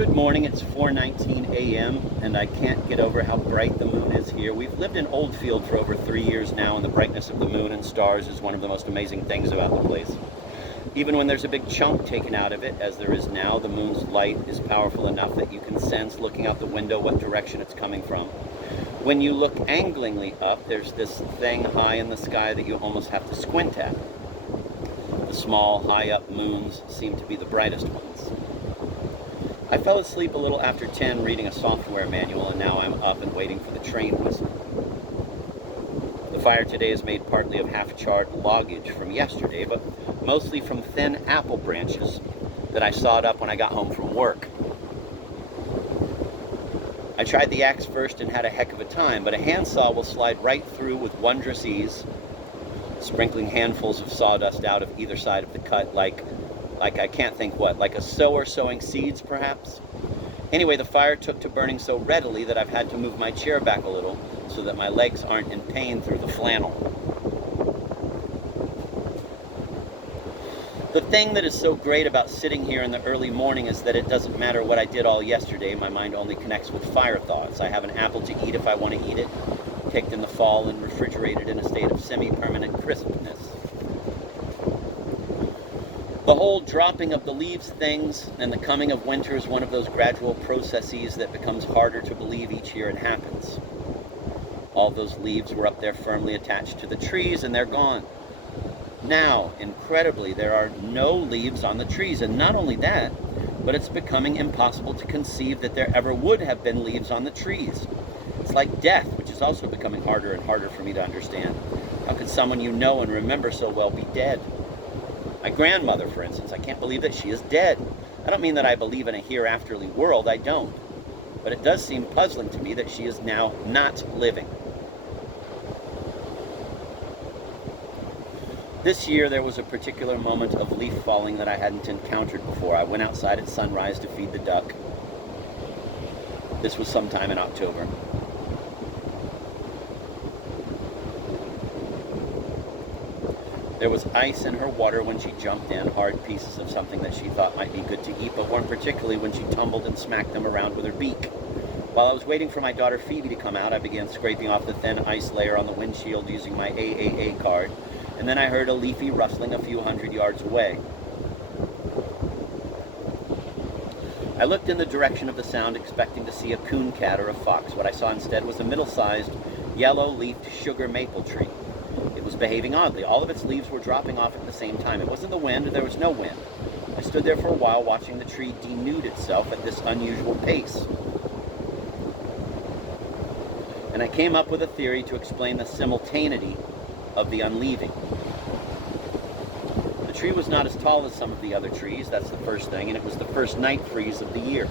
Good morning, it's 4:19 a.m. and I can't get over how bright the moon is here. We've lived in Oldfield for over 3 years now, and the brightness of the moon and stars is one of the most amazing things about the place. Even when there's a big chunk taken out of it, as there is now, the moon's light is powerful enough that you can sense looking out the window what direction it's coming from. When you look anglingly up, there's this thing high in the sky that you almost have to squint at. The small, high-up moons seem to be the brightest ones. I fell asleep a little after 10 reading a software manual, and now I'm up and waiting for the train whistle. The fire today is made partly of half-charred loggage from yesterday, but mostly from thin apple branches that I sawed up when I got home from work. I tried the axe first and had a heck of a time, but a handsaw will slide right through with wondrous ease, sprinkling handfuls of sawdust out of either side of the cut like I can't think what, like a sower sowing seeds, perhaps? Anyway, the fire took to burning so readily that I've had to move my chair back a little so that my legs aren't in pain through the flannel. The thing that is so great about sitting here in the early morning is that it doesn't matter what I did all yesterday. My mind only connects with fire thoughts. I have an apple to eat if I want to eat it, picked in the fall and refrigerated in a state of semi-permanent crispness. The whole dropping of the leaves things and the coming of winter is one of those gradual processes that becomes harder to believe each year it happens. All those leaves were up there firmly attached to the trees, and they're gone. Now, incredibly, there are no leaves on the trees, and not only that, but it's becoming impossible to conceive that there ever would have been leaves on the trees. It's like death, which is also becoming harder and harder for me to understand. How could someone you know and remember so well be dead? My grandmother, for instance, I can't believe that she is dead. I don't mean that I believe in a hereafterly world, I don't. But it does seem puzzling to me that she is now not living. This year there was a particular moment of leaf falling that I hadn't encountered before. I went outside at sunrise to feed the duck. This was sometime in October. There was ice in her water when she jumped in, hard pieces of something that she thought might be good to eat, but weren't particularly when she tumbled and smacked them around with her beak. While I was waiting for my daughter Phoebe to come out, I began scraping off the thin ice layer on the windshield using my AAA card, and then I heard a leafy rustling a few hundred yards away. I looked in the direction of the sound, expecting to see a coon cat or a fox. What I saw instead was a middle-sized, yellow-leafed sugar maple tree. It was behaving oddly. All of its leaves were dropping off at the same time. It wasn't the wind, there was no wind. I stood there for a while watching the tree denude itself at this unusual pace. And I came up with a theory to explain the simultaneity of the unleaving. The tree was not as tall as some of the other trees, that's the first thing, and it was the first night freeze of the year.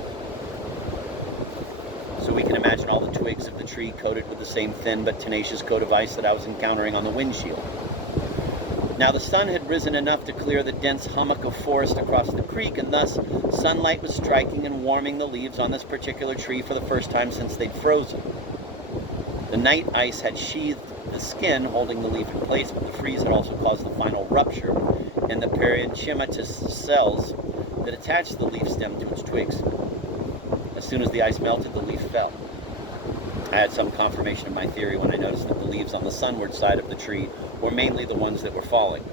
So we can imagine all the twigs of the tree coated with the same thin but tenacious coat of ice that I was encountering on the windshield. Now the sun had risen enough to clear the dense hummock of forest across the creek, and thus sunlight was striking and warming the leaves on this particular tree for the first time since they'd frozen. The night ice had sheathed the skin, holding the leaf in place, but the freeze had also caused the final rupture in the parenchymatous cells that attached the leaf stem to its twigs. As soon as the ice melted, the leaf fell. I had some confirmation of my theory when I noticed that the leaves on the sunward side of the tree were mainly the ones that were falling.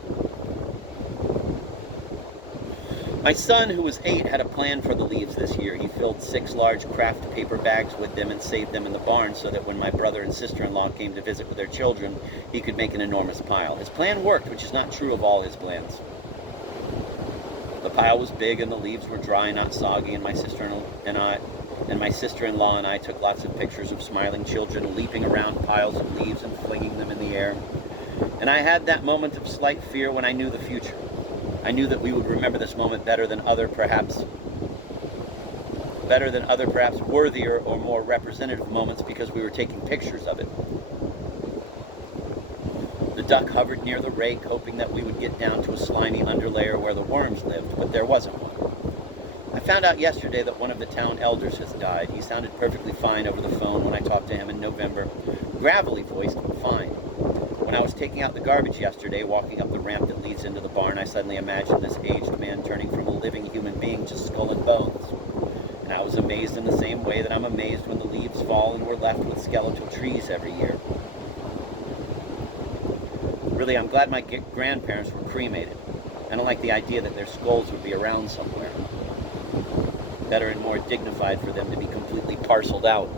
My son, who was 8, had a plan for the leaves this year. He filled 6 large craft paper bags with them and saved them in the barn so that when my brother and sister-in-law came to visit with their children, he could make an enormous pile. His plan worked, which is not true of all his plans. The pile was big and the leaves were dry, not soggy, and my sister-in-law and I took lots of pictures of smiling children leaping around piles of leaves and flinging them in the air. And I had that moment of slight fear when I knew the future. I knew that we would remember this moment better than other, perhaps worthier or more representative moments because we were taking pictures of it. The duck hovered near the rake, hoping that we would get down to a slimy underlayer where the worms lived, but there wasn't one. I found out yesterday that one of the town elders has died. He sounded perfectly fine over the phone when I talked to him in November. Gravelly voiced, but fine. When I was taking out the garbage yesterday, walking up the ramp that leads into the barn, I suddenly imagined this aged man turning from a living human being to skull and bones. And I was is amazed in the same way that I'm amazed when the leaves fall and we're left with skeletal trees every year. Really, I'm glad my grandparents were cremated. I don't like the idea that their skulls would be around somewhere. Better and more dignified for them to be completely parceled out.